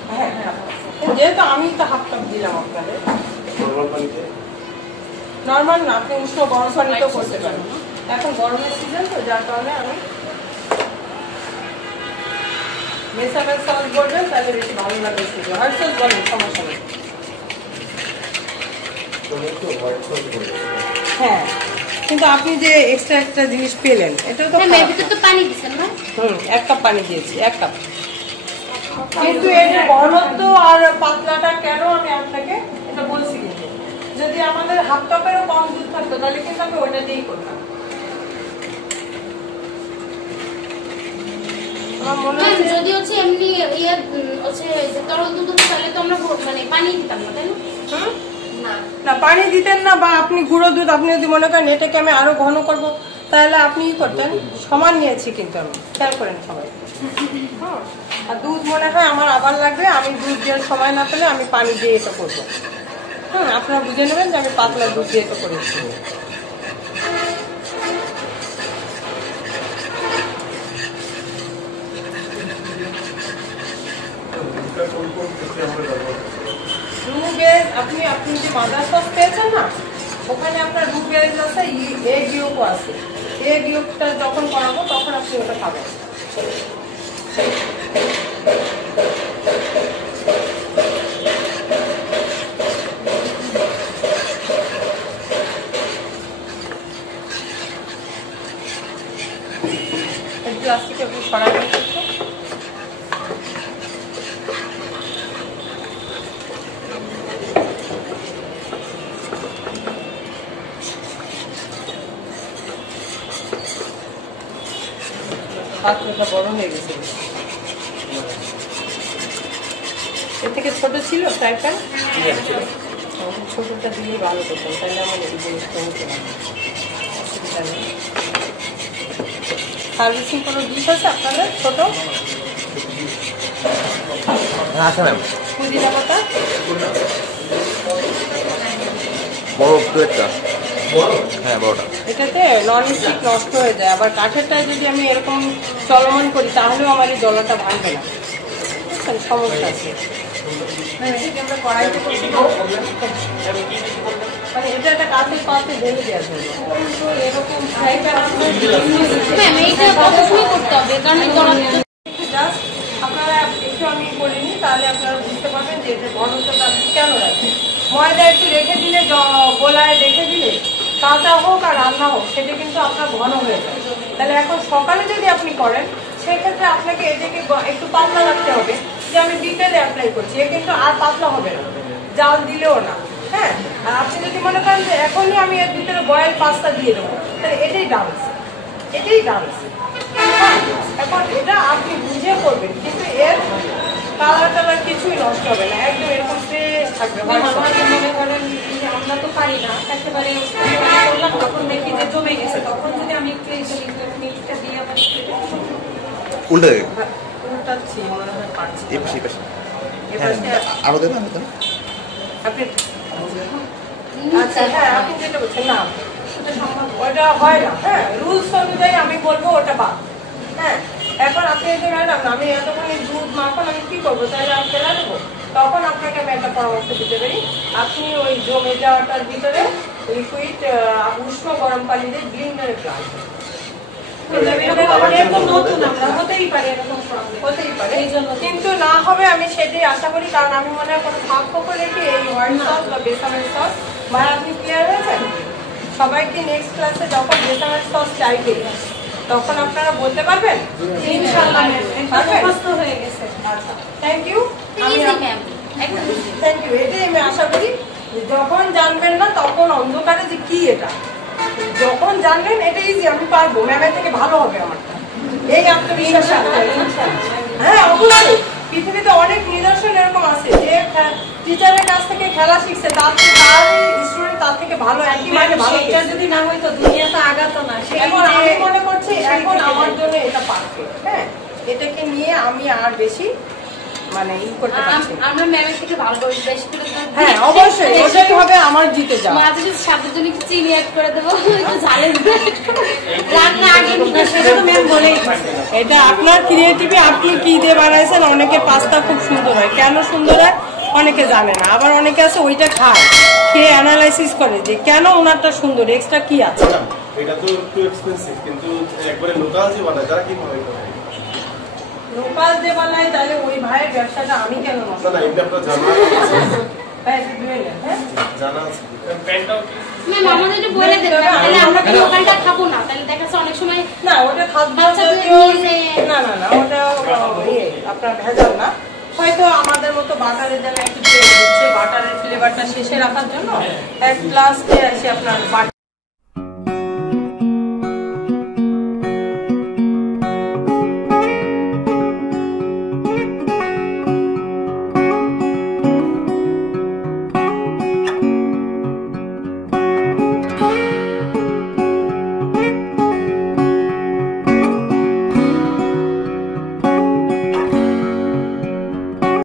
হ্যাঁ হ্যাঁ, যেহেতু আমি তো হাফ কাপ দিলাম আপনাদের। নরমাল পানিতে নর্মাল না, আপনি উষ্ণ গরম পানিতেও করতে পারেন। এখন গরমের সিজন তো, যার কারণে আমি বেসামেল সস বলবেন তাহলে বেশি ভালো লাগবে। হোয়াইট সস বলেন, সমস্যা নেই। তো একটু হোয়াইট সস করে দেবো। হ্যাঁ, কিন্তু আপনি যে এক্সট্রা একটা জিনিস পেলেন, এটা তো হ্যাঁ মেয়ের ভিতর তো পানি দিচ্ছেন না? 1 কাপ পানি দিয়েছি, 1 কাপ। কিন্তু এর ঘনত্ব আর পাতলাটা কেন আমি আপনাকে এটা বলছি। কিন্তু যদি আমাদের হাফ কাপেরও কম দুধ থাকতো তাহলে কিন্তু আমি ওটা দিয়েই করতাম। আমার মনে ম্যাম হচ্ছে যদি হচ্ছে এমনি হচ্ছে যে তরল দুধ হতো তাহলে তো আমরা মানে পানি দিতাম না, তাই না? না। না, পানি দিতেন না, বা আপনি গুঁড়ো দুধ আপনি যদি মনে করেন এটাকে আমি আরো ঘন করব, তাহলে আপনি কি করতেন, সমান নিয়েছি কিন্তু আমি, খেয়াল করেন সবাই। আর দুধ মনে হয় আমার আবার লাগবে, আমি দুধ দেওয়ার সময় না পেলে আমি পানি দিয়ে এটা করবো। আপনারা বুঝে নেবেন যে আমি পাতলা দুধ দিয়ে এটা করেছি। রুবেজ আপনি যে মাদার সস পেয়েছেন না, ওখানে আপনার রুবেজ আছে, এগ ইয়োকও আছে। এগ ইয়োকটা যখন করাবো তখন আপনি ওটা খাবেন। প্লাস্টিকের উপর সরাই দিচ্ছি। পাত্রটা বড় হয়ে গেছে, এর থেকে ছোট ছিল ফ্রাই প্যান, ছোটটা দিলেই ভালো করতাম, তাহলে আমার এই জিনিসটা হতে পারে, অসুবিধা নেই। সার্ভিসিং কোনো ডিশ আছে আপনাদের ছোট? আছে ম্যাম, পুদিনা পাতা বড় প্লেটটা। হ্যাঁ বড়টা। এটাতে নন স্টিক নষ্ট হয়ে যায়, আবার কাঠেরটায় যদি আমি এরকম চলমান করি তাহলেও আমার এই জলাটা ভাঙবে না, বুঝছেন, সমস্যা আছে। আমরা কড়াইতে করছি, মানে এটা একটা কাঠের পাত্রে ঢেলে দেওয়ার জন্য, কিন্তু এরকম ফ্রাই প্যান ম্যাম এইটা কতক্ষণ করতে হবে? কারণ জাস্ট আপনারা একটু আমি করে নিই, তাহলে আপনারা বুঝতে পারবেন যে এটা ঘনত্বটা আপনি কেন রাখবেন। ময়দা একটু রেখে দিলে, গোলায় রেখে দিলে, কাঁচা হোক আর রান্না হোক, সেটা কিন্তু আপনার ঘন হয়ে যায়। তাহলে এখন সকালে যদি আপনি করেন, সেক্ষেত্রে আপনাকে এটাকে একটু পাতলা রাখতে হবে, যে আমি বিকেলে অ্যাপ্লাই করছি, এ কিন্তু আর পাতলা হবে না, জাল দিলেও না। হ্যাঁ, আর আপনি যদি মনে করেন যে এখনই আমি এর ভিতরে বয়েল পাস্তা দিয়ে দেবো, তাহলে এটাই ডান্স, এটাই ডান্স। এখন এটা আপনি বুঝে করবেন, কিন্তু এর কালার টালার কিছুই নষ্ট হবে না, একদম এরকম ফ্রেশ থাকবে। মনে করেন যে আমরা তো পারি না একেবারে করলাম, তখন দেখি যে জমে গেছে, তখন যদি আমি একটু মিল্কটা দিয়ে আবার উল্টে দেবে। উল্টাচ্ছি, মনে হয় পারছি। এই পাশে, এই পাশে। এবার হ্যাঁ, আরো দেবেন, আরো দেবেন। আপনি আচ্ছা, হ্যাঁ আপনি যেটা বলছেন না, ওটা হয় না। হ্যাঁ, রুলস অনুযায়ী আমি বলবো ওটা বাদ। হ্যাঁ, এখন আপনি যদি ম্যাডাম আমি এতখানি দুধ মাখন আমি কি করবো, তাহলে আমি ফেলা দেবো, তখন আপনাকে আমি একটা পরামর্শ দিতে পারি। আপনি ওই জমে যাওয়াটার ভিতরে লিকুইড উষ্ণ গরম পানি দিয়ে ব্লেন্ডারে প্লাস হতেই পারে এরকম প্রবলেম, হতেই পারে, এই জন্য কিন্তু না হবে আমি সেটাই আশা করি। কারণ আমি মনে হয় কোনো ফাঁক ফোকর রেখে এই হোয়াইট সস বা বেসামেল সস, ভাই আপনি ক্লিয়ার হয়েছেন? সবাইকে নেক্সট ক্লাসে যখন বেসামেল সস চাইবে তখন আপনারা বলতে পারবেন ইনশাআল্লাহ পারবেন? মুখস্থ হয়ে গেছে। আচ্ছা, থ্যাংক ইউ। ইজি ম্যাম, একদম থ্যাংক ইউ, এটাই আমি আশা করি। যখন জানবেন না তখন অন্ধকারে যে কি এটা, যখন জানবেন এটা ইজি, আমি পারবো, ম্যামের থেকে ভালো হবে আমারটা, এই আত্মবিশ্বাস রাখতে হবে। হ্যাঁ অবশ্যই, পৃথিবীতে অনেক নিদর্শন এরকম আছে যে টিচারের কাছ থেকে খেলা শিখছে, তার স্টুডেন্ট তার থেকে ভালো, একই মানে ভালো। সেটা যদি না হইতো দুনিয়া তো আগাতো না। এখন আমি মনে করছি এখন আমার জন্য এটা পারফেক্ট। হ্যাঁ, এটাকে নিয়ে আমি আর বেশি মানে ই করতে পারছি না। আমরা ম্যামের থেকে ভালো করে বেশি করে হ্যাঁ অবশ্যই ওটাই হবে আমার জিতে যাওয়া। মাঝে যদি স্বাদের জন্য একটু চিনি অ্যাড করে দেবো, একটু ঝালের রান্না আগে সেটা তো ম্যাম বলেই এটা আপনার ক্রিয়েটিভি, আপনি কি দিয়ে বানাইছেন। অনেকে পাস্তা খুব সুন্দর হয়, কেন সুন্দর হয় অনেকে জানে না, আবার অনেকে আছে ওইটা খায়, খেয়ে অ্যানালাইসিস করে যে কেন ওনারটা সুন্দর, এক্সট্রা কি আছে। এটা তো একটু এক্সপেন্সিভ, কিন্তু একবারে লোকাল যে বানায় তারা কিভাবে করে? লোকাল যে বানায় তাহলে ওই ভাইয়ের ব্যবসাটা আমি কেন নষ্ট না না, এটা আপনার জানা আছে? ভাই একটু ধুয়ে নেন, হ্যাঁ জানা আছে। ম্যাম আমাদের একটু বলে দেবেন, তাহলে আমরা তো লোকালটা খাবো না, তাহলে দেখা যাচ্ছে অনেক সময় না ওটা খাদ্য বাচ্চাদের জাতীয় নিয়ে না না না ওটা ইয়ে আপনার ভেজাল না, হয়তো আমাদের মতো বাটারের জন্য একটু তেল দিচ্ছে, বাটারের ফ্লেভারটা শেষে রাখার জন্য এক গ্লাস দিয়ে আসি আপনার